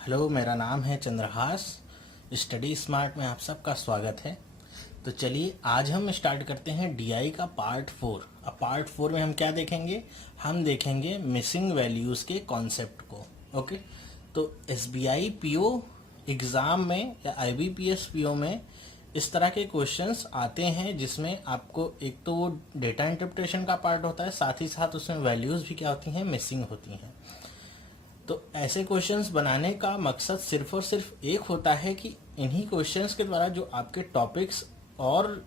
Hello, मेरा नाम है चंद्रहास। स्टडी स्मार्ट में आप सबका स्वागत है। तो चलिए आज हम स्टार्ट करते हैं डीआई का पार्ट 4। अब पार्ट 4 में हम क्या देखेंगे? हम देखेंगे मिसिंग वैल्यूज़ के कॉन्सेप्ट को। ओके, तो एसबीआई पीओ एग्ज़ाम में या आईबीपीएस पीओ में इस तरह के क्वेश्चंस आते हैं जिसमें आपको एक तो वो डेटा इंटरप्रिटेशन का पार्ट होता है, साथ ही साथ उसमें वैल्यूज़ भी क्या होती हैं, मिसिंग होती हैं। तो ऐसे क्वेश्चंस बनाने का मकसद सिर्फ और सिर्फ एक होता है कि इन्हीं क्वेश्चंस के द्वारा जो आपके टॉपिक्स और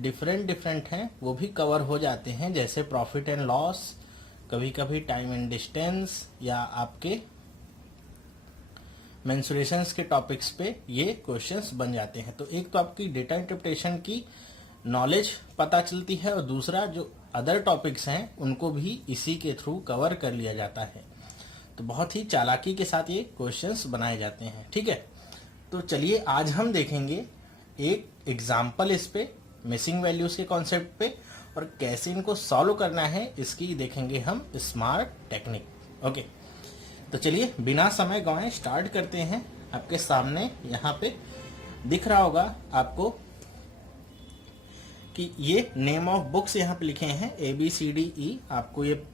डिफरेंट हैं वो भी कवर हो जाते हैं, जैसे प्रॉफिट एंड लॉस, कभी कभी टाइम एंड डिस्टेंस, या आपके मेंसुरेशंस के टॉपिक्स पे ये क्वेश्चंस बन जाते हैं। तो एक तो आपकी डेटा इंटरप्रिटेशन की नॉलेज पता चलती है और दूसरा जो अदर टॉपिक्स हैं उनको भी इसी के थ्रू कवर कर लिया जाता है। तो बहुत ही चालाकी के साथ ये क्वेश्चंस बनाए जाते हैं। ठीक है, तो चलिए आज हम देखेंगे एक एग्जाम्पल इस पे, मिसिंग वैल्यूज के कॉन्सेप्ट पे, और कैसे इनको सॉल्व करना है इसकी देखेंगे हम स्मार्ट टेक्निक। ओके, तो चलिए बिना समय गंवाए स्टार्ट करते हैं। आपके सामने यहाँ पे दिख रहा होगा आपको कि ये नेम ऑफ बुक्स यहाँ पे लिखे हैं ABCDE। आपको ये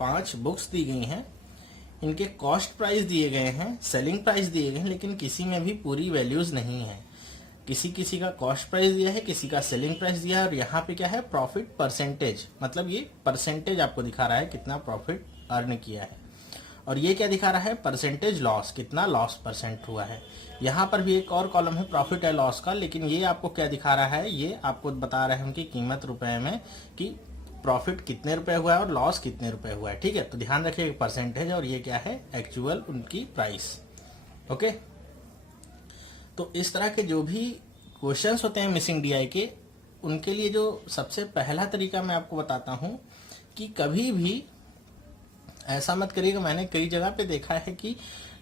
5 बुक्स दी गई हैं, इनके कॉस्ट प्राइस दिए गए हैं, सेलिंग प्राइस दिए गए हैं, लेकिन किसी में भी पूरी वैल्यूज नहीं है। किसी का कॉस्ट प्राइस दिया है, किसी का सेलिंग प्राइस दिया है, और यहाँ पे क्या है, प्रॉफिट परसेंटेज, मतलब ये परसेंटेज आपको दिखा रहा है कितना प्रॉफिट अर्न किया है। और ये क्या दिखा रहा है, परसेंटेज लॉस, कितना लॉस परसेंट हुआ है। यहाँ पर भी एक और कॉलम है प्रॉफिट एंड लॉस का, लेकिन ये आपको क्या दिखा रहा है, ये आपको बता रहा है उनकी कीमत रुपए में कि प्रॉफिट कितने रुपए हुआ है और लॉस कितने रुपए हुआ है। ठीक है, तो ध्यान रखिए परसेंटेज, और ये क्या है, एक्चुअल उनकी प्राइस। ओके, तो इस तरह के जो भी क्वेश्चंस होते हैं मिसिंग डीआई के, उनके लिए जो सबसे पहला तरीका मैं आपको बताता हूं कि कभी भी ऐसा मत करिएगा। मैंने कई जगह पे देखा है कि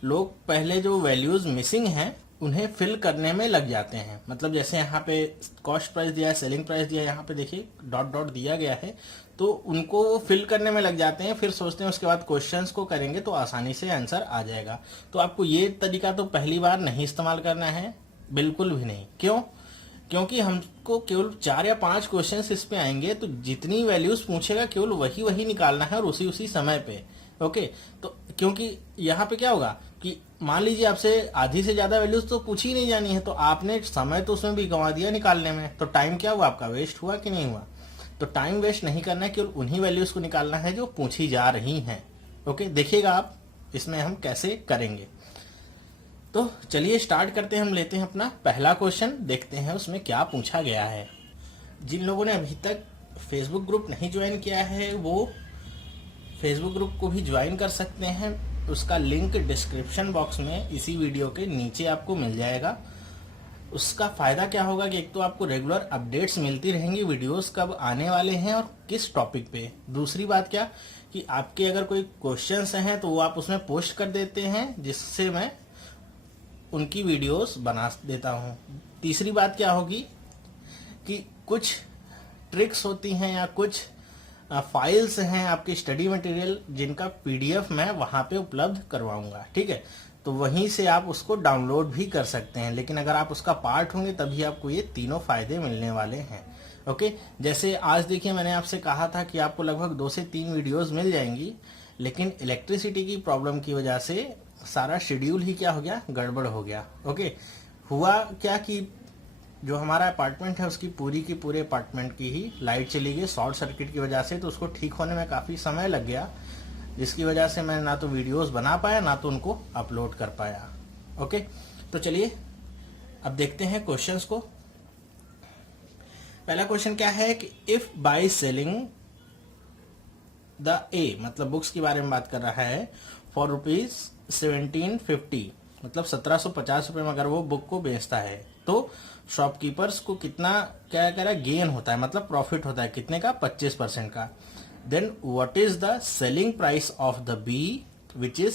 लोग पहले जो वैल्यूज मिसिंग हैं उन्हें फिल करने में लग जाते हैं। मतलब जैसे यहाँ पे कॉस्ट प्राइस दिया है, सेलिंग प्राइस दिया है, यहाँ पे देखिए डॉट डॉट दिया गया है, तो उनको वो फिल करने में लग जाते हैं। फिर सोचते हैं उसके बाद क्वेश्चंस को करेंगे तो आसानी से आंसर आ जाएगा। तो आपको ये तरीका तो पहली बार नहीं इस्तेमाल करना है, बिल्कुल भी नहीं। क्यों? क्योंकि हमको केवल 4 या 5 क्वेश्चन इस पे आएंगे, तो जितनी वैल्यूज पूछेगा केवल वही निकालना है, और उसी समय पे। ओके, तो क्योंकि यहाँ पे क्या होगा कि मान लीजिए आपसे आधी से ज्यादा वैल्यूज तो पूछी नहीं जानी है, तो आपने समय तो उसमें भी गंवा दिया निकालने में, तो टाइम क्या हुआ आपका, वेस्ट हुआ कि नहीं हुआ। तो टाइम वेस्ट नहीं करना है, केवल उन्हीं वैल्यूज को निकालना है जो पूछी जा रही हैं। ओके, देखिएगा आप इसमें हम कैसे करेंगे। तो चलिए स्टार्ट करते हैं। हम लेते हैं अपना पहला क्वेश्चन, देखते हैं उसमें क्या पूछा गया है। जिन लोगों ने अभी तक फेसबुक ग्रुप नहीं ज्वाइन किया है वो फेसबुक ग्रुप को भी ज्वाइन कर सकते हैं। उसका लिंक डिस्क्रिप्शन बॉक्स में इसी वीडियो के नीचे आपको मिल जाएगा। उसका फायदा क्या होगा कि एक तो आपको रेगुलर अपडेट्स मिलती रहेंगी, वीडियोस कब आने वाले हैं और किस टॉपिक पे। दूसरी बात क्या कि आपके अगर कोई क्वेश्चंस हैं तो वो आप उसमें पोस्ट कर देते हैं, जिससे मैं उनकी वीडियोस बना देता हूं। तीसरी बात क्या होगी कि कुछ ट्रिक्स होती हैं या कुछ फाइल्स हैं आपके स्टडी मटेरियल, जिनका पीडीएफ मैं वहां पे उपलब्ध करवाऊंगा। ठीक है, तो वहीं से आप उसको डाउनलोड भी कर सकते हैं, लेकिन अगर आप उसका पार्ट होंगे तभी आपको ये तीनों फायदे मिलने वाले हैं। ओके, जैसे आज देखिए मैंने आपसे कहा था कि आपको लगभग 2 से 3 वीडियोस मिल जाएंगी, लेकिन इलेक्ट्रिसिटी की प्रॉब्लम की वजह से सारा शेड्यूल ही क्या हो गया, गड़बड़ हो गया। ओके, हुआ क्या कि जो हमारा अपार्टमेंट है उसकी पूरी की पूरे अपार्टमेंट की ही लाइट चली गई शॉर्ट सर्किट की वजह से, तो उसको ठीक होने में काफी समय लग गया, जिसकी वजह से मैं ना तो वीडियोस बना पाया ना तो उनको अपलोड कर पाया। ओके, तो चलिए अब देखते हैं क्वेश्चंस को। पहला क्वेश्चन क्या है कि इफ बाय सेलिंग द ए, मतलब बुक्स के बारे में बात कर रहा है, फॉर ₹1750, मतलब 1750 रुपए में अगर वो बुक को बेचता है तो शॉपकीपर्स को कितना क्या कह रहा है, गेन होता है, मतलब प्रॉफिट होता है कितने का, 25% का। Then what is the selling price of the B which is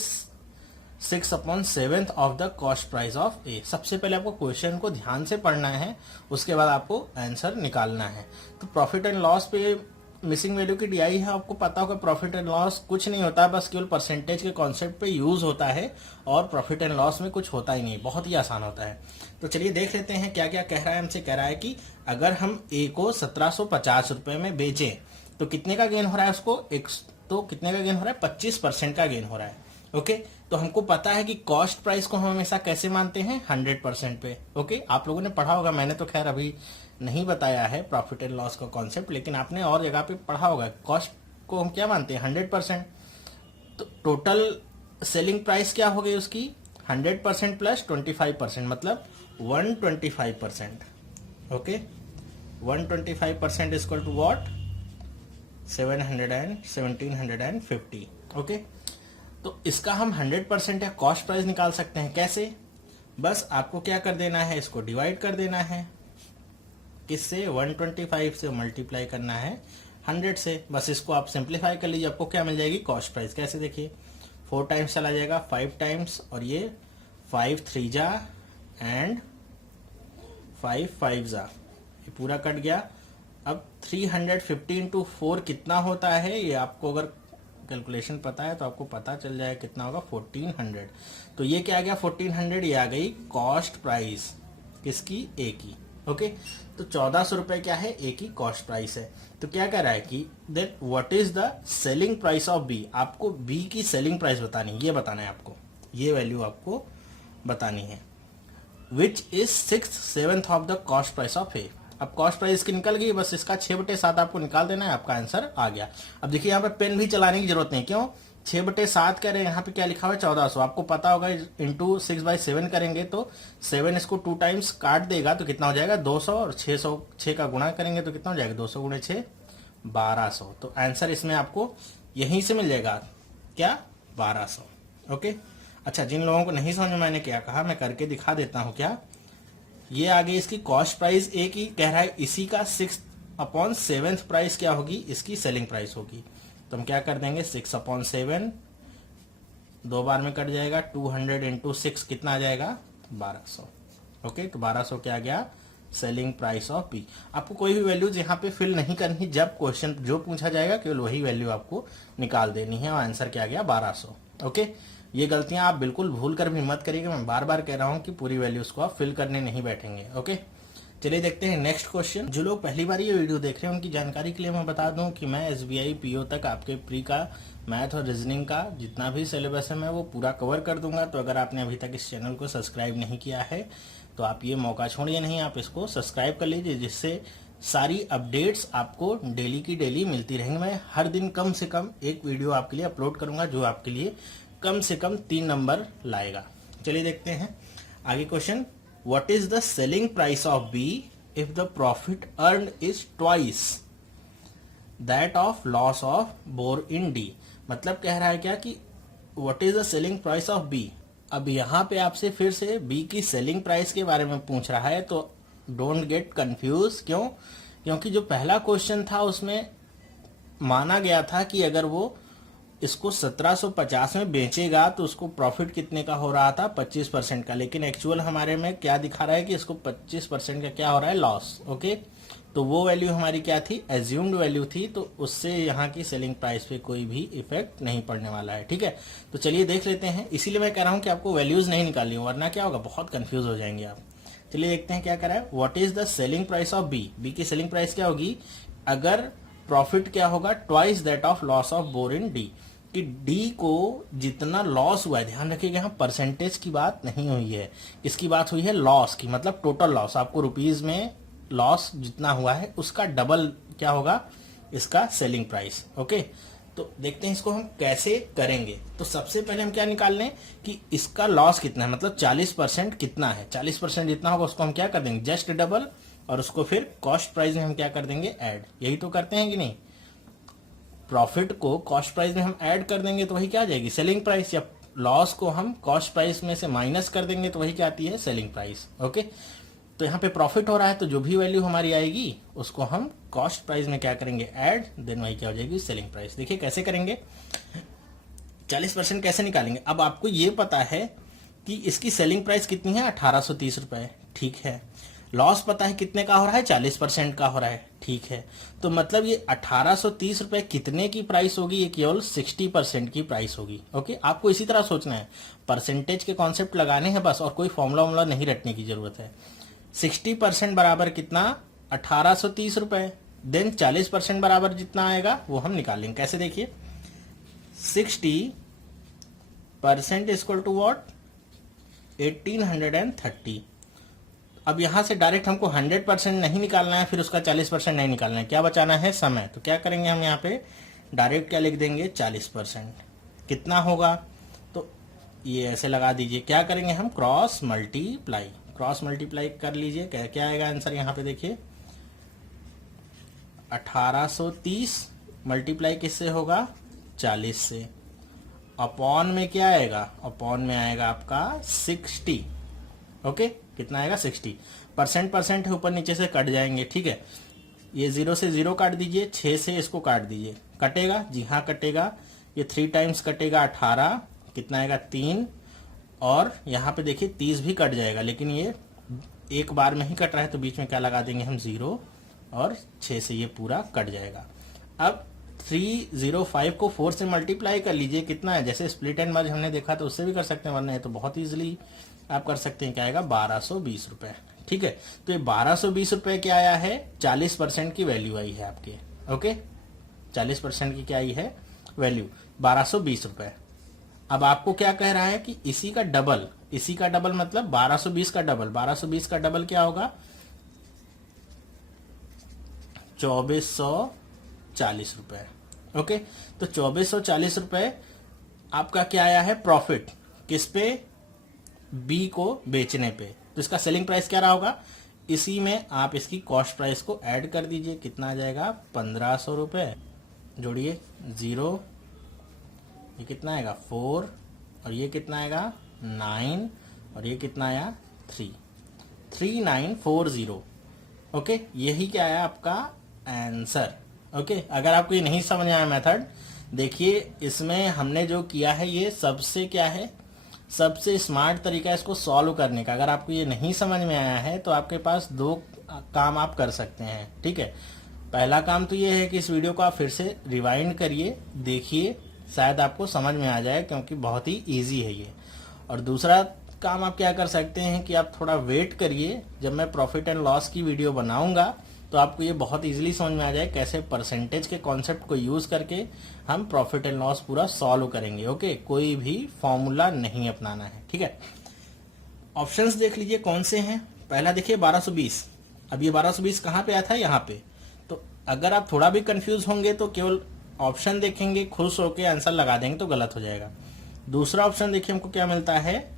6/7 of the cost price of A. सबसे पहले आपको क्वेश्चन को ध्यान से पढ़ना है, उसके बाद आपको आंसर निकालना है। तो प्रॉफिट एंड लॉस पे मिसिंग वैल्यू की डीआई है, आपको पता होगा प्रॉफिट एंड लॉस कुछ नहीं होता, बस केवल परसेंटेज के कॉन्सेप्ट पे यूज होता है और प्रॉफिट एंड लॉस में कुछ होता ही नहीं, बहुत ही आसान होता है। तो चलिए देख लेते हैं क्या क्या कह रहा है। हमसे कह रहा है कि अगर हम ए को 1750 रुपए में बेचें तो कितने का गेन हो रहा है उसको, तो कितने का गेन हो रहा है, 25% का गेन हो रहा है। ओके, तो हमको पता है कि कॉस्ट प्राइस को हम हमेशा कैसे मानते हैं, 100% पे। ओके, आप लोगों ने पढ़ा होगा, मैंने तो खैर अभी नहीं बताया है प्रॉफिट एंड लॉस का कॉन्सेप्ट, लेकिन आपने और जगह पे पढ़ा होगा। कॉस्ट को हम क्या मानते हैं, 100%। तो टोटल सेलिंग प्राइस क्या हो गई उसकी, 100% प्लस 25%, मतलब 125%। Okay, 125% equal to what, 1750। Okay, तो इसका हम 100% या कॉस्ट प्राइस निकाल सकते हैं। कैसे, बस आपको क्या कर देना है, इसको डिवाइड कर देना है, किससे, 125 से मल्टीप्लाई करना है 100 से। बस इसको आप सिंप्लीफाई कर लीजिए, आपको क्या मिल जाएगी, कॉस्ट प्राइस। कैसे, देखिए 4 टाइम्स चला जाएगा, 5 टाइम्स, और ये 5 3 जा एंड 5 5 जा, ये पूरा कट गया। अब 350 इंटू 4 कितना होता है, ये आपको अगर कैलकुलेशन पता है तो आपको पता चल जाएगा कितना होगा, 1400। तो ये क्या आ गया, 1400, ये आ गई कॉस्ट प्राइस किसकी, ए की। ओके, तो 1400 रुपए क्या है, ए की कॉस्ट प्राइस है। तो क्या कह रहा है कि then what is the selling price of B, आपको बी की सेलिंग प्राइस बतानी, ये बताना है आपको, ये वैल्यू आपको बतानी है, which is 6/7 of the cost price of A. अब कॉस्ट प्राइस इसकी निकल गई, बस इसका 6/7 आपको निकाल देना है, आपका आंसर आ गया। अब देखिए यहाँ पे पेन भी चलाने की जरूरत नहीं, क्यों, 6/7 कह रहे हैं, यहाँ पे क्या लिखा हुआ है, 1400। आपको पता होगा इंटू 6/7 करेंगे तो 7 इसको 2 टाइम्स काट देगा तो कितना हो जाएगा, 200, और 6 का गुणा करेंगे तो कितना हो जाएगा, 200 गुणे 6 1200। तो आंसर इसमें आपको यहीं से मिल जाएगा, क्या, 1200। ओके, अच्छा, जिन लोगों को नहीं समझ में मैंने क्या कहा, मैं करके दिखा देता हूं। क्या, ये आ गई इसकी कॉस्ट प्राइस ए की, कह रहा है इसी का 6/7 प्राइस क्या होगी, इसकी सेलिंग प्राइस होगी। तो हम क्या कर देंगे, 6/7 2 बार में कट जाएगा, 200 इंटू 6 कितना आ जाएगा, 1200। ओके, तो 1200 क्या आ गया, सेलिंग प्राइस ऑफ बी। आपको कोई भी वैल्यूज यहाँ पे फिल नहीं करनी, जब क्वेश्चन जो पूछा जाएगा केवल वही वैल्यू आपको निकाल देनी है, और आंसर क्या गया, 1200। ओके, ये गलतियां आप बिल्कुल भूल कर भी मत करिएगा, मैं बार बार कह रहा हूं कि पूरी वैल्यूज को आप फिल करने नहीं बैठेंगे। ओके, चलिए देखते हैं नेक्स्ट क्वेश्चन। जो लोग पहली बार ये वीडियो देख रहे हैं उनकी जानकारी के लिए मैं बता दूं कि मैं SBI PO तक आपके प्री का मैथ और रीजनिंग का जितना भी सिलेबस है मैं वो पूरा कवर कर दूंगा। तो अगर आपने अभी तक इस चैनल को सब्सक्राइब नहीं किया है तो आप ये मौका छोड़िए नहीं, आप इसको सब्सक्राइब कर लीजिए, जिससे सारी अपडेट्स आपको डेली की डेली मिलती रहेंगी। मैं हर दिन कम से कम एक वीडियो आपके लिए अपलोड करूंगा जो आपके लिए कम से कम 3 नंबर लाएगा। चलिए देखते हैं आगे question. What is the selling price of B if the profit earned is twice that of loss of borne in D. मतलब कह रहा है क्या कि what is the selling price of B. अब यहाँ पे आपसे फिर से बी की सेलिंग प्राइस के बारे में पूछ रहा है, तो डोंट गेट कंफ्यूज। क्यों, क्योंकि जो पहला क्वेश्चन था उसमें माना गया था कि अगर वो इसको 1750 में बेचेगा तो उसको प्रॉफिट कितने का हो रहा था, 25% का। लेकिन एक्चुअल हमारे में क्या दिखा रहा है कि इसको 25% का क्या हो रहा है, लॉस। ओके, तो वो वैल्यू हमारी क्या थी, एज्यूम्ड वैल्यू थी, तो उससे यहाँ की सेलिंग प्राइस पे कोई भी इफेक्ट नहीं पड़ने वाला है। ठीक है, तो चलिए देख लेते हैं। इसीलिए मैं कह रहा हूँ कि आपको वैल्यूज नहीं निकालनी, वरना क्या होगा, बहुत कंफ्यूज हो जाएंगे आप। चलिए देखते हैं क्या कर रहा है। What is the selling price of B. B की सेलिंग प्राइस क्या होगी अगर प्रॉफिट क्या होगा, twice that of loss of borne in D. कि डी को जितना लॉस हुआ है, ध्यान रखिएगा यहाँ परसेंटेज की बात नहीं हुई है, इसकी बात हुई है लॉस की, मतलब टोटल लॉस। आपको रुपीज में लॉस जितना हुआ है उसका डबल क्या होगा इसका सेलिंग प्राइस। ओके, तो देखते हैं इसको हम कैसे करेंगे। तो सबसे पहले हम क्या निकाल लें कि इसका लॉस कितना है, मतलब 40% कितना है। 40% जितना होगा उसको हम क्या कर देंगे, जस्ट डबल, और उसको फिर कॉस्ट प्राइस में हम क्या कर देंगे, ऐड। यही तो करते हैं कि नहीं, प्रॉफिट को कॉस्ट प्राइस में हम ऐड कर देंगे तो वही क्या आ जाएगी, सेलिंग प्राइस। या लॉस को हम कॉस्ट प्राइस में से माइनस कर देंगे तो वही क्या आती है, सेलिंग प्राइस। ओके, तो यहाँ पे प्रॉफिट हो रहा है तो जो भी वैल्यू हमारी आएगी उसको हम कॉस्ट प्राइस में क्या करेंगे, ऐड, देन वही क्या हो जाएगी, सेलिंग प्राइस। देखिए कैसे करेंगे, 40% कैसे निकालेंगे। अब आपको ये पता है कि इसकी सेलिंग प्राइस कितनी है, 1830 रुपए। ठीक है, लॉस पता है कितने का हो रहा है, 40% का हो रहा है, ठीक है। तो मतलब ये 1830 रुपए कितने की प्राइस होगी, ये केवल 60% की प्राइस होगी। ओके, आपको इसी तरह सोचना है, परसेंटेज के कॉन्सेप्ट लगाने हैं बस, और कोई फॉर्मूला वॉर्मूला नहीं रटने की जरूरत है। 60% बराबर कितना, 1830 रुपए, देन 40% बराबर जितना आएगा वो हम निकालेंगे। कैसे, देखिए 60% इक्वल टू व्हाट, 1830। अब यहां से डायरेक्ट हमको 100% नहीं निकालना है, फिर उसका 40% नहीं निकालना है, क्या बचाना है, समय। तो क्या करेंगे हम यहाँ पे डायरेक्ट क्या लिख देंगे, 40%। कितना होगा, तो ये ऐसे लगा दीजिए। क्या करेंगे हम, क्रॉस मल्टीप्लाई कर लीजिए। क्या आएगा आंसर यहाँ पे, देखिए 1830 मल्टीप्लाई किससे होगा, 40 से। अपॉन में क्या आएगा, अपॉन में आएगा आपका 60। ओके, कितना आएगा, 60। परसेंट है, ऊपर नीचे से कट जाएंगे, ठीक है। ये 0 से 0 काट दीजिए, 6 से इसको काट दीजिए, कटेगा, जी हाँ कटेगा। ये 3 टाइम्स कटेगा, 18, कितना आएगा, 3। और यहाँ पे देखिए 30 भी कट जाएगा, लेकिन ये एक बार में ही कट रहा है, तो बीच में क्या लगा देंगे हम, 0, और 6 से ये पूरा कट जाएगा। अब 305 को 4 से मल्टीप्लाई कर लीजिए, कितना है, जैसे स्प्लिट एंड मर्ज हमने देखा तो उससे भी कर सकते हैं, वरना है तो बहुत इजीली आप कर सकते हैं। क्या आएगा, 1220 रुपए, ठीक है। तो ये 1220 रुपए क्या आया है, 40% की वैल्यू आई है आपके। ओके, 40% की क्या आई है वैल्यू, 1220 रुपए। अब आपको क्या कह रहा है कि इसी का डबल मतलब 1220 का डबल, 1220 का डबल क्या होगा, 2440 रुपए। ओके, तो 2440 रुपए आपका क्या आया है, प्रॉफिट, किस पे, बी को बेचने पे। तो इसका सेलिंग प्राइस क्या रहा होगा, इसी में आप इसकी कॉस्ट प्राइस को ऐड कर दीजिए, कितना आ जाएगा, 1500 रुपए। जोड़िए 0, ये कितना आएगा, 4, और ये कितना आएगा, 9, और ये कितना आया, 3, 3940। ओके, यही क्या है आपका आंसर। ओके, अगर आपको ये नहीं समझ आया मेथड, देखिए इसमें हमने जो किया है ये सबसे क्या है, सबसे स्मार्ट तरीका है इसको सॉल्व करने का। अगर आपको ये नहीं समझ में आया है तो आपके पास 2 काम आप कर सकते हैं, ठीक है। पहला काम तो ये है कि इस वीडियो को आप फिर से रिवाइंड करिए, देखिए, शायद आपको समझ में आ जाए, क्योंकि बहुत ही इजी है ये। और दूसरा काम आप क्या कर सकते हैं कि आप थोड़ा वेट करिए, जब मैं प्रॉफिट एंड लॉस की वीडियो बनाऊंगा तो आपको ये बहुत इजीली समझ में आ जाए कैसे परसेंटेज के कॉन्सेप्ट को यूज करके हम प्रॉफिट एंड लॉस पूरा सॉल्व करेंगे। ओके, कोई भी फॉर्मूला नहीं अपनाना है, ठीक है। ऑप्शंस देख लीजिए कौन से हैं। पहला देखिए 1220। अब ये 1220 कहाँ पे आया था, यहाँ पे। तो अगर आप थोड़ा भी कंफ्यूज होंगे तो केवल ऑप्शन देखेंगे, खुश होकर आंसर लगा देंगे तो गलत हो जाएगा। दूसरा ऑप्शन देखिए हमको क्या मिलता है,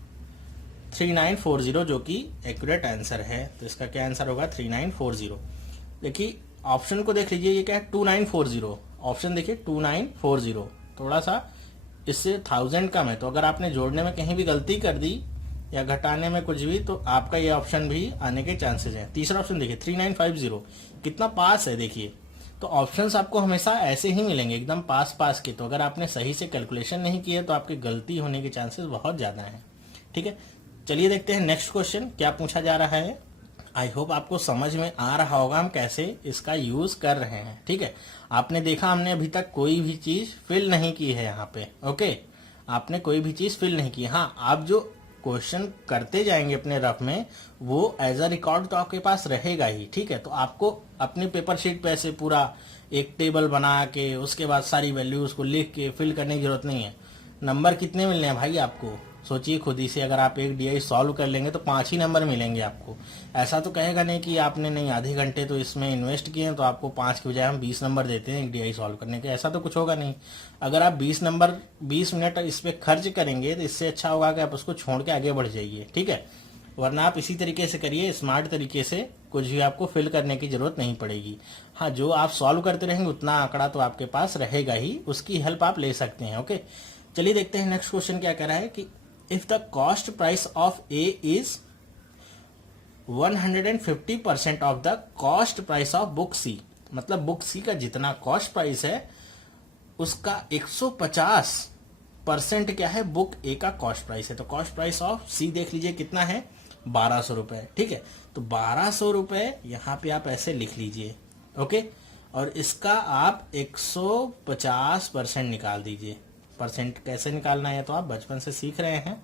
3940, जो कि एक्यूरेट आंसर है। तो इसका क्या आंसर होगा, 3940। देखिए ऑप्शन को देख लीजिए, ये क्या है, 2940। ऑप्शन देखिए 2940, थोड़ा सा इससे 1000 कम है। तो अगर आपने जोड़ने में कहीं भी गलती कर दी या घटाने में कुछ भी, तो आपका ये ऑप्शन भी आने के चांसेस हैं। तीसरा ऑप्शन देखिए 3950, कितना पास है देखिए। तो ऑप्शंस आपको हमेशा ऐसे ही मिलेंगे, एकदम पास के। तो अगर आपने सही से कैलकुलेशन नहीं किए तो आपकी गलती होने के चांसेस बहुत ज्यादा हैं, ठीक है। चलिए देखते हैं नेक्स्ट क्वेश्चन क्या पूछा जा रहा है। आई होप आपको समझ में आ रहा होगा हम कैसे इसका यूज कर रहे हैं, ठीक है। आपने देखा हमने अभी तक कोई भी चीज फिल नहीं की है यहाँ पे। ओके, आपने कोई भी चीज फिल नहीं की। हाँ, आप जो क्वेश्चन करते जाएंगे अपने रफ में, वो एज अ रिकॉर्ड तो आपके पास रहेगा ही, ठीक है। तो आपको अपनी पेपर शीट पे ऐसे पूरा एक टेबल बना के उसके बाद सारी वैल्यूज को लिख के फिल करने की जरूरत नहीं है। नंबर कितने मिलने हैं भाई आपको, सोचिए खुद ही से। अगर आप एक डीआई सॉल्व कर लेंगे तो 5 ही नंबर मिलेंगे आपको। ऐसा तो कहेगा नहीं कि आपने नहीं आधे घंटे तो इसमें इन्वेस्ट किए हैं तो आपको 5 के बजाय हम 20 नंबर देते हैं एक डीआई सॉल्व करने के, ऐसा तो कुछ होगा नहीं। अगर आप 20 मिनट इस पर खर्च करेंगे तो इससे अच्छा होगा कि आप उसको छोड़ के आगे बढ़ जाइए, ठीक है। वरना आप इसी तरीके से करिए, स्मार्ट तरीके से, कुछ भी आपको फिल करने की जरूरत नहीं पड़ेगी। हाँ, जो आप सॉल्व करते रहेंगे उतना आंकड़ा तो आपके पास रहेगा ही, उसकी हेल्प आप ले सकते हैं। ओके, चलिए देखते हैं नेक्स्ट क्वेश्चन क्या कह रहा है कि if the cost price of A is 150% of the cost price of book C, मतलब बुक सी का जितना कॉस्ट प्राइस है उसका 150% क्या है, बुक ए का कॉस्ट प्राइस है। तो कॉस्ट प्राइस ऑफ सी देख लीजिए कितना है, 1200 रुपए, ठीक है। तो 1200 रुपए यहाँ पे आप ऐसे लिख लीजिए, ओके। और इसका आप 150% निकाल दीजिए। परसेंट कैसे निकालना है तो आप बचपन से सीख रहे हैं,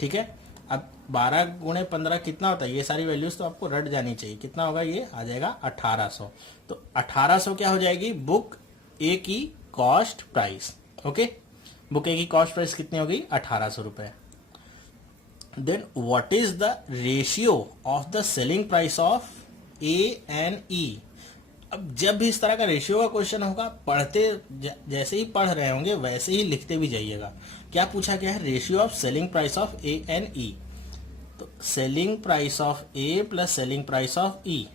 ठीक है। अब 12 गुणे 15 कितना होता है, ये सारी वैल्यूज तो आपको रट जानी चाहिए। कितना होगा, ये आ जाएगा 1800। तो 1800 क्या हो जाएगी, बुक ए की cost price, okay. Book A की कॉस्ट प्राइस कितनी होगी, 1800 रुपए। Then what is the ratio of the selling price of A and E. अब जब भी इस तरह का रेशियो का क्वेश्चन होगा, पढ़ते जैसे ही पढ़ रहे होंगे वैसे ही लिखते भी जाइएगा। क्या पूछा गया है, ratio of selling price of A and E. तो selling price of A plus selling price of E,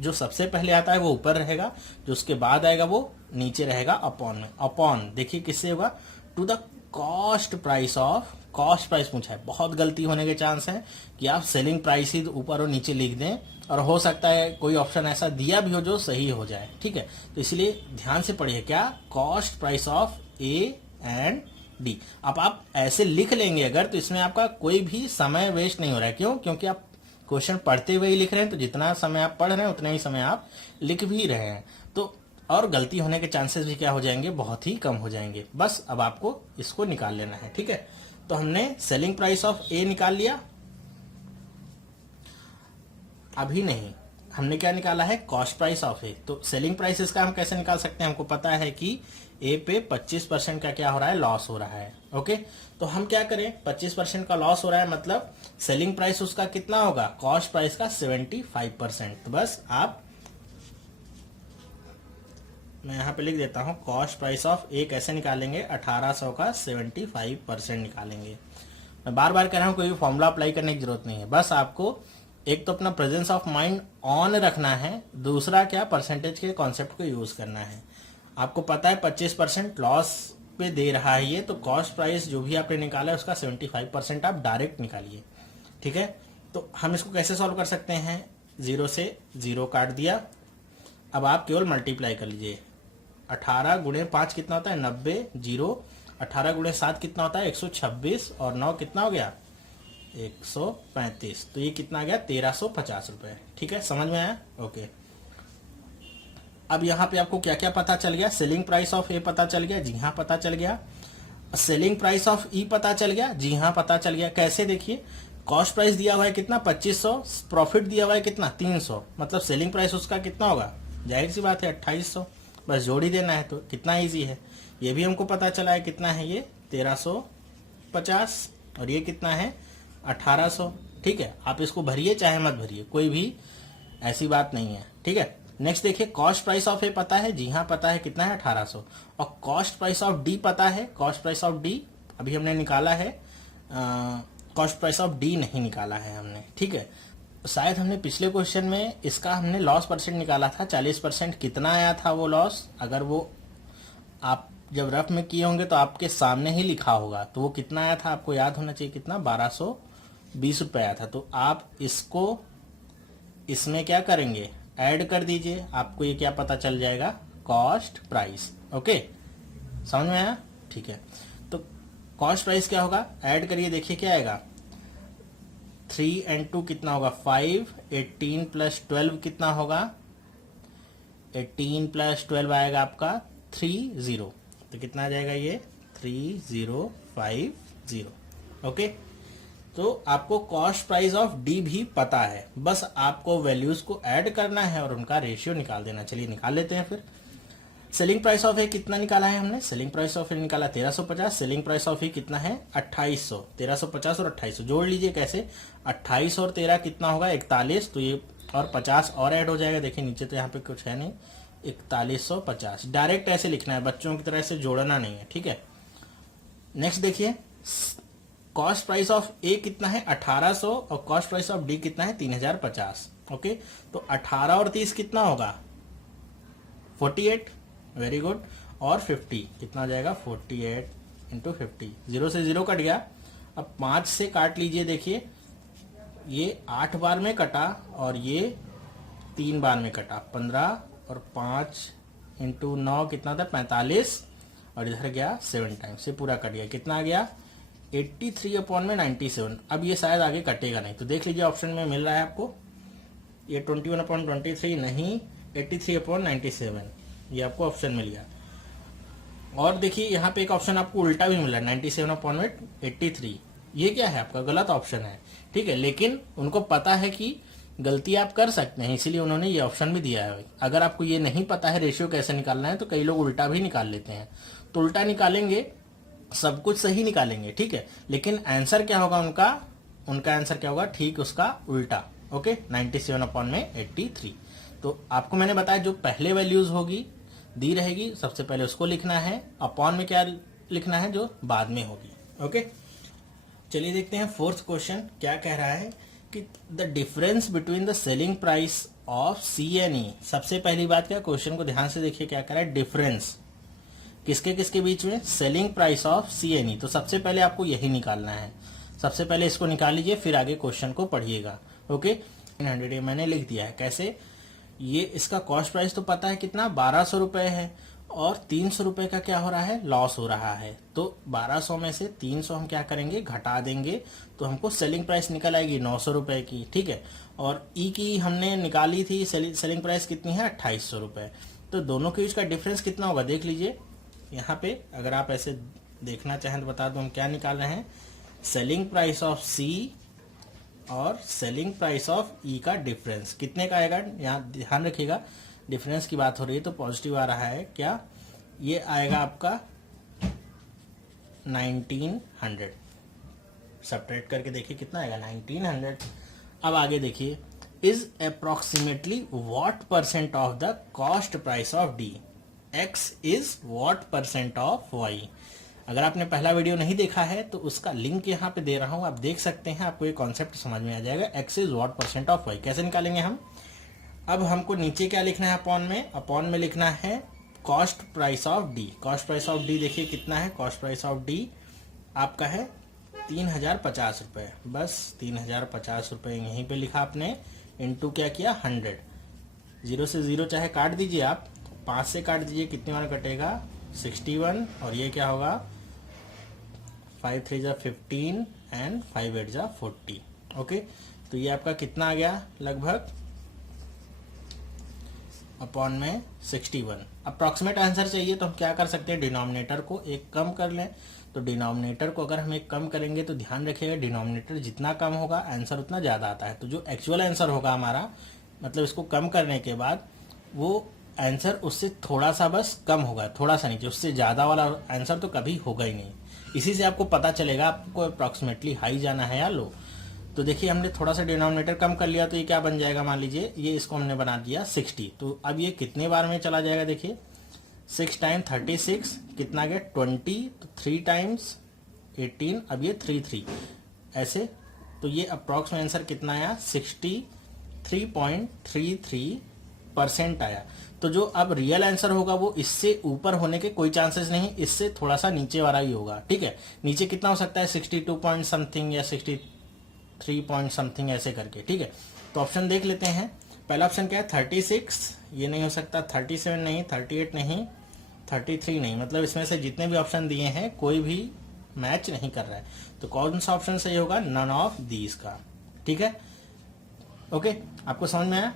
जो सबसे पहले आता है वो ऊपर रहेगा, जो उसके बाद आएगा वो नीचे रहेगा अपॉन में। अपॉन देखिए किससे होगा, to the cost price of, cost price पूछा है। बहुत गलती होने के चांस है कि आप सेलिंग प्राइस ही ऊपर और नीचे लिख दें, और हो सकता है कोई ऑप्शन ऐसा दिया भी हो जो सही हो जाए, ठीक है। तो इसलिए ध्यान से पढ़िए, क्या, cost price of A and D. अब आप ऐसे लिख लेंगे अगर, तो इसमें आपका कोई भी समय वेस्ट नहीं हो रहा है। क्यों, क्योंकि आप क्वेश्चन पढ़ते हुए ही लिख रहे हैं, तो जितना समय आप पढ़ रहे हैं उतना ही समय आप लिख भी रहे हैं। तो और गलती होने के चांसेस भी क्या हो जाएंगे, बहुत ही कम हो जाएंगे। बस अब आपको इसको निकाल लेना है, ठीक है। तो हमने सेलिंग प्राइस ऑफ ए निकाल लिया, अभी नहीं, हमने क्या निकाला है, कॉस्ट प्राइस ऑफ ए। तो सेलिंग प्राइस इसका हम कैसे निकाल सकते हैं, हमको पता है कि ए पे 25% का क्या हो रहा है, लॉस हो रहा है, ओके। तो हम क्या करें, 25% का लॉस हो रहा है, मतलब सेलिंग प्राइस उसका कितना होगा, कॉस्ट प्राइस का 75%। तो बस आप, मैं यहाँ पे लिख देता हूँ, कॉस्ट प्राइस ऑफ ए कैसे निकालेंगे, 1800 का 75% निकालेंगे। मैं बार बार कह रहा हूँ, कोई भी फॉर्मूला अप्लाई करने की जरूरत नहीं है। बस आपको एक तो अपना प्रेजेंस ऑफ माइंड ऑन रखना है, दूसरा क्या, परसेंटेज के कॉन्सेप्ट को यूज करना है। आपको पता है 25% लॉस पे दे रहा है ये, तो कॉस्ट प्राइस जो भी आपने निकाला है उसका 75% आप डायरेक्ट निकालिए, ठीक है। तो हम इसको कैसे सॉल्व कर सकते हैं, 0 से 0 काट दिया। अब आप केवल मल्टीप्लाई कर लीजिए, 18 गुणे 5 कितना होता है, 90, 0, 18 गुणे 7 कितना होता है, 126, और 9 कितना हो गया, 135। तो ये कितना आ गया, 1350 रुपए, ठीक है। समझ में आया, ओके। अब यहाँ पे आपको क्या क्या पता चल गया, सेलिंग प्राइस ऑफ ए पता चल गया, जी हाँ पता चल गया। सेलिंग प्राइस ऑफ ई पता चल गया, जी हाँ पता चल गया। कैसे, देखिए, कॉस्ट प्राइस दिया हुआ है कितना, 2500, प्रॉफिट दिया हुआ है कितना, 300, मतलब सेलिंग प्राइस उसका कितना होगा, जाहिर सी बात है 2800। बस जोड़ ही देना है, तो कितना इजी है। ये भी हमको पता चला है कितना है, ये 1350, और ये कितना है, 1800, ठीक है। आप इसको भरिए चाहे मत भरिए, कोई भी ऐसी बात नहीं है, ठीक है। नेक्स्ट देखिए, कॉस्ट प्राइस ऑफ ए पता है, जी हाँ पता है, कितना है, 1800। और कॉस्ट प्राइस ऑफ डी पता है, कॉस्ट प्राइस ऑफ डी अभी हमने निकाला है, कॉस्ट प्राइस ऑफ डी नहीं निकाला है हमने, ठीक है। शायद हमने पिछले क्वेश्चन में इसका हमने लॉस परसेंट निकाला था, 40%। कितना आया था वो लॉस, अगर वो आप जब रफ में किए होंगे तो आपके सामने ही लिखा होगा, तो वो कितना आया था आपको याद होना चाहिए, कितना, 1220 रुपए आया था। तो आप इसको इसमें क्या करेंगे, ऐड कर दीजिए, आपको ये क्या पता चल जाएगा, कॉस्ट प्राइस, ओके। समझ में आया, ठीक है। तो कॉस्ट प्राइस क्या होगा, ऐड करिए, देखिए क्या आएगा, 3 and 2 कितना होगा, 5, 18 + 12 कितना होगा, 18 + 12 आएगा आपका 30। तो कितना आ जाएगा ये, 3050, ओके। तो आपको कॉस्ट प्राइस ऑफ डी भी पता है, बस आपको वैल्यूज को ऐड करना है और उनका रेशियो निकाल देना। चलिए निकाल लेते हैं फिर। सेलिंग प्राइस ऑफ ए कितना निकाला है हमने, सेलिंग प्राइस ऑफ ए निकाला 1350, सेलिंग प्राइस ऑफ ए कितना है, 2800, 1350 और 2800 जोड़ लीजिए, कैसे, 28 और 13 कितना होगा, 41, तो ये और 50 और ऐड हो जाएगा, देखिए नीचे तो यहाँ पे कुछ है नहीं, 4150। डायरेक्ट ऐसे लिखना है, बच्चों की तरह से जोड़ना नहीं है, ठीक है। नेक्स्ट देखिए, कॉस्ट प्राइस ऑफ ए कितना है, 1800, और कॉस्ट प्राइस ऑफ डी कितना है, 3050, ओके। तो 18 और 30 कितना होगा, 48, वेरी गुड। और 50 कितना हो जाएगा, 48 × 50, 0 से 0 कट गया। अब 5 से काट लीजिए, देखिए ये 8 बार में कटा और ये 3 बार में कटा, 15 और 5 × 9 कितना था, 45, और इधर गया 7 टाइम्स से पूरा कट गया, कितना आ गया, 83 अपॉन में 97। अब ये शायद आगे कटेगा नहीं, तो देख लीजिए ऑप्शन में मिल रहा है आपको ये 21 अपॉन 23 नहीं, 83 अपॉन 97 ये आपको ऑप्शन मिल गया। और देखिए यहाँ पे एक ऑप्शन आपको उल्टा भी मिला 97 अपॉन में 83, ये क्या है आपका गलत ऑप्शन है, ठीक है। लेकिन उनको पता है कि गलती आप कर सकते हैं, इसीलिए उन्होंने ये ऑप्शन भी दिया है। अगर आपको ये नहीं पता है रेशियो कैसे निकालना है तो कई लोग उल्टा भी निकाल लेते हैं, तो उल्टा निकालेंगे सब कुछ सही निकालेंगे, ठीक है, लेकिन आंसर क्या होगा उनका आंसर क्या होगा, ठीक उसका उल्टा। ओके, 97 अपॉन में 83। तो आपको मैंने बताया जो पहले वैल्यूज होगी दी रहेगी सबसे पहले उसको लिखना है, अपॉन में क्या लिखना है जो बाद में होगी। ओके, चलिए देखते हैं फोर्थ क्वेश्चन क्या कह रहा है कि the difference between the selling price of C&E। सबसे पहली बात क्या, क्वेश्चन को ध्यान से देखिए क्या कह रहा है, डिफरेंस किसके किसके बीच में, सेलिंग प्राइस ऑफ C&E। तो सबसे पहले आपको यही निकालना है, सबसे पहले इसको निकाल लीजिए फिर आगे क्वेश्चन को पढ़िएगा। ओके, 100 मैंने लिख दिया है। कैसे, ये इसका कॉस्ट प्राइस तो पता है कितना 1200 रुपए है और 300 रुपए का क्या हो रहा है, लॉस हो रहा है। तो 1200 में से 300 हम क्या करेंगे, घटा देंगे, तो हमको सेलिंग प्राइस निकल आएगी 900 रुपए की, ठीक है। और ई की हमने निकाली थी सेलिंग प्राइस कितनी है, 2800 रुपए। तो दोनों के बीच का डिफरेंस कितना होगा देख लीजिए यहाँ पे, अगर आप ऐसे देखना चाहें तो बता दो हम क्या निकाल रहे हैं, सेलिंग प्राइस ऑफ C और सेलिंग प्राइस ऑफ E का डिफरेंस कितने का आएगा। यहाँ ध्यान रखिएगा डिफरेंस की बात हो रही है तो पॉजिटिव आ रहा है, क्या ये आएगा आपका 1900। सब्ट्रैक्ट करके देखिए कितना आएगा 1900। अब आगे देखिए, is approximately what percent of the cost price of D, X is what percent of Y। अगर आपने पहला वीडियो नहीं देखा है तो उसका लिंक यहाँ पे दे रहा हूं, आप देख सकते हैं, आपको ये कॉन्सेप्ट समझ में आ जाएगा। X is what percent of Y कैसे निकालेंगे हम। अब हमको नीचे क्या लिखना है, अपॉन में लिखना है cost price of D। Cost price of D देखिए कितना है, कॉस्ट प्राइस ऑफ D आपका है 3050 रुपए, बस 3050 रुपए यहीं पे लिखा आपने, इनटू क्या किया 100। 0 से 0 चाहे काट दीजिए आप, 5 से काट दीजिए, कितने बार कटेगा 61, और ये क्या होगा 5 3 जा 15 एंड 5 8 जा 40। ओके, तो ये आपका कितना आ गया, लगभग अपॉन में 61। अप्रॉक्सीमेट आंसर चाहिए तो हम क्या कर सकते हैं, डिनोमिनेटर को एक कम कर लें। तो डिनोमिनेटर को अगर हम एक कम करेंगे तो ध्यान रखिएगा डिनोमिनेटर जितना कम होगा आंसर उतना ज्यादा आता है। तो जो एक्चुअल आंसर होगा हमारा, मतलब इसको कम करने के बाद वो आंसर उससे थोड़ा सा बस कम होगा, थोड़ा सा नीचे, उससे ज्यादा वाला आंसर तो कभी होगा ही नहीं। इसी से आपको पता चलेगा आपको अप्रॉक्सीमेटली हाई जाना है या लो। तो देखिए हमने थोड़ा सा डिनोमिनेटर कम कर लिया तो ये क्या बन जाएगा, मान लीजिए ये इसको हमने बना दिया 60। तो अब ये कितने बार में चला जाएगा, देखिए 6 टाइम 36 कितना गया 20, तो 3 टाइम्स 18, अब ये 3 ऐसे। तो ये अप्रॉक्स में आंसर कितना आया 63.33% आया। तो जो अब रियल आंसर होगा वो इससे ऊपर होने के कोई चांसेस नहीं, इससे थोड़ा सा नीचे वाला ही होगा, ठीक है। नीचे कितना हो सकता है 62 पॉइंट समथिंग या 63 पॉइंट समथिंग ऐसे करके, ठीक है। तो ऑप्शन देख लेते हैं, पहला ऑप्शन क्या है 36, ये नहीं हो सकता, 37 नहीं, 38 नहीं, 33 नहीं, मतलब इसमें से जितने भी ऑप्शन दिए हैं कोई भी मैच नहीं कर रहा है। तो कौन सा ऑप्शन सही होगा, नन ऑफ दीज का, ठीक है। ओके, आपको समझ में आया।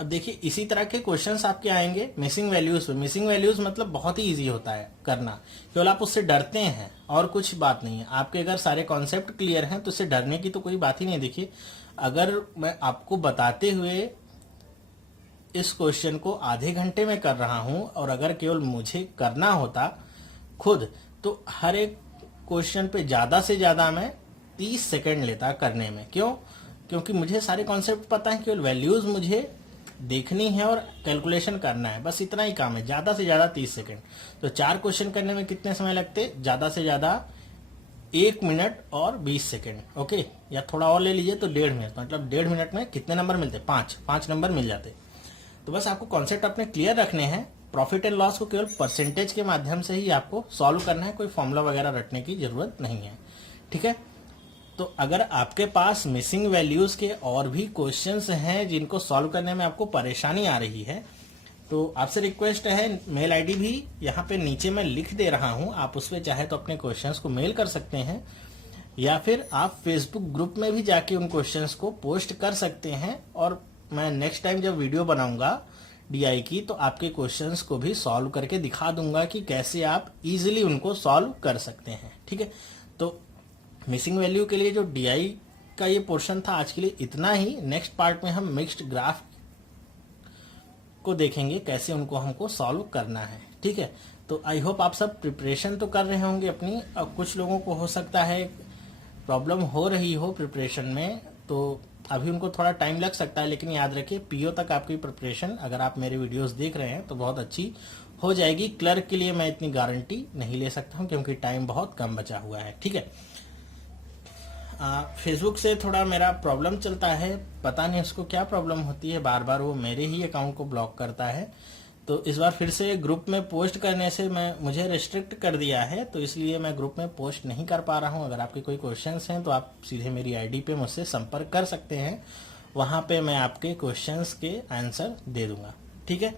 अब देखिए इसी तरह के क्वेश्चंस आपके आएंगे मिसिंग वैल्यूज पे। मिसिंग वैल्यूज मतलब बहुत ही इजी होता है करना, केवल आप उससे डरते हैं और कुछ बात नहीं है। आपके अगर सारे कॉन्सेप्ट क्लियर हैं तो उससे डरने की तो कोई बात ही नहीं। देखिए अगर मैं आपको बताते हुए इस क्वेश्चन को आधे घंटे में कर रहा हूं और अगर केवल मुझे करना होता खुद तो हर एक क्वेश्चन पे ज्यादा से ज्यादा मैं 30 सेकंड लेता करने में। क्यों? क्योंकि मुझे सारे कॉन्सेप्ट पता है, केवल वैल्यूज मुझे देखनी है और कैलकुलेशन करना है, बस इतना ही काम है। ज्यादा से ज्यादा 30 सेकंड। तो 4 क्वेश्चन करने में कितने समय लगते, ज्यादा से ज्यादा 1 मिनट और 20 सेकंड। ओके, या थोड़ा और ले लीजिए तो 1.5 मिनट, मतलब 1.5 मिनट में कितने नंबर मिलते, 5 नंबर मिल जाते। तो बस आपको कॉन्सेप्ट अपने क्लियर रखने हैं। प्रॉफिट एंड लॉस को केवल परसेंटेज के माध्यम से ही आपको सॉल्व करना है, कोई फॉर्मूला वगैरह रटने की जरूरत नहीं है, ठीक है। तो अगर आपके पास मिसिंग वैल्यूज के और भी क्वेश्चंस हैं जिनको सॉल्व करने में आपको परेशानी आ रही है तो आपसे रिक्वेस्ट है, मेल आईडी भी यहाँ पे नीचे मैं लिख दे रहा हूँ, आप उसमें चाहे तो अपने क्वेश्चंस को मेल कर सकते हैं, या फिर आप फेसबुक ग्रुप में भी जाके उन क्वेश्चंस को पोस्ट कर सकते हैं। और मैं नेक्स्ट टाइम जब वीडियो बनाऊंगा डीआई की, तो आपके क्वेश्चंस को भी सॉल्व करके दिखा दूंगा कि कैसे आप इजीली उनको सॉल्व कर सकते हैं। ठीक है, तो मिसिंग वैल्यू के लिए जो डीआई का ये पोर्शन था आज के लिए इतना ही। नेक्स्ट पार्ट में हम मिक्स्ड ग्राफ को देखेंगे, कैसे उनको हमको सॉल्व करना है। ठीक है, तो आई होप आप सब प्रिपरेशन तो कर रहे होंगे अपनी। अब कुछ लोगों को हो सकता है प्रॉब्लम हो रही हो प्रिपरेशन में, तो अभी उनको थोड़ा टाइम लग सकता है, लेकिन याद रखिए पीओ तक आपकी प्रिपरेशन, अगर आप मेरे वीडियोस देख रहे हैं तो बहुत अच्छी हो जाएगी। क्लर्क के लिए मैं इतनी गारंटी नहीं ले सकता हूं क्योंकि टाइम बहुत कम बचा हुआ है। ठीक है, फेसबुक से थोड़ा मेरा प्रॉब्लम चलता है, पता नहीं उसको क्या प्रॉब्लम होती है, बार बार वो मेरे ही अकाउंट को ब्लॉक करता है। तो इस बार फिर से ग्रुप में पोस्ट करने से मुझे रिस्ट्रिक्ट कर दिया है, तो इसलिए मैं ग्रुप में पोस्ट नहीं कर पा रहा हूं। अगर आपके कोई क्वेश्चंस हैं तो आप सीधे मेरी आईडी पे मुझसे संपर्क कर सकते हैं, वहां पे मैं आपके क्वेश्चंस के आंसर दे दूंगा। ठीक है,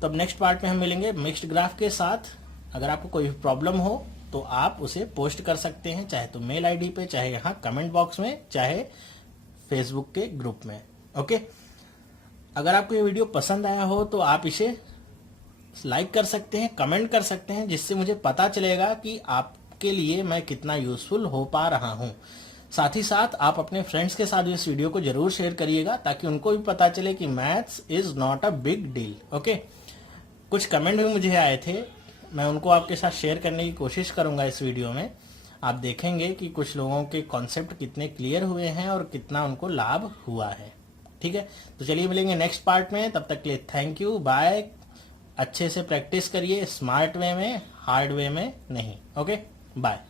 तो अब नेक्स्ट पार्ट में हम मिलेंगे मिक्स्ड ग्राफ के साथ। अगर आपको कोई प्रॉब्लम हो तो आप उसे पोस्ट कर सकते हैं, चाहे तो मेल आईडी पे, चाहे यहाँ कमेंट बॉक्स में, चाहे फेसबुक के ग्रुप में। ओके, अगर आपको ये वीडियो पसंद आया हो तो आप इसे लाइक कर सकते हैं, कमेंट कर सकते हैं, जिससे मुझे पता चलेगा कि आपके लिए मैं कितना यूजफुल हो पा रहा हूं। साथ ही साथ आप अपने फ्रेंड्स के साथ इस वीडियो को जरूर शेयर करिएगा, ताकि उनको भी पता चले कि maths is not a big deal. Okay, कुछ कमेंट भी मुझे आए थे, मैं उनको आपके साथ शेयर करने की कोशिश करूंगा इस वीडियो में। आप देखेंगे कि कुछ लोगों के कॉन्सेप्ट कितने क्लियर हुए हैं और कितना उनको लाभ हुआ है। ठीक है, तो चलिए मिलेंगे नेक्स्ट पार्ट में, तब तक के लिए थैंक यू, बाय। अच्छे से प्रैक्टिस करिए, स्मार्ट वे में, हार्ड वे में नहीं। Okay, bye.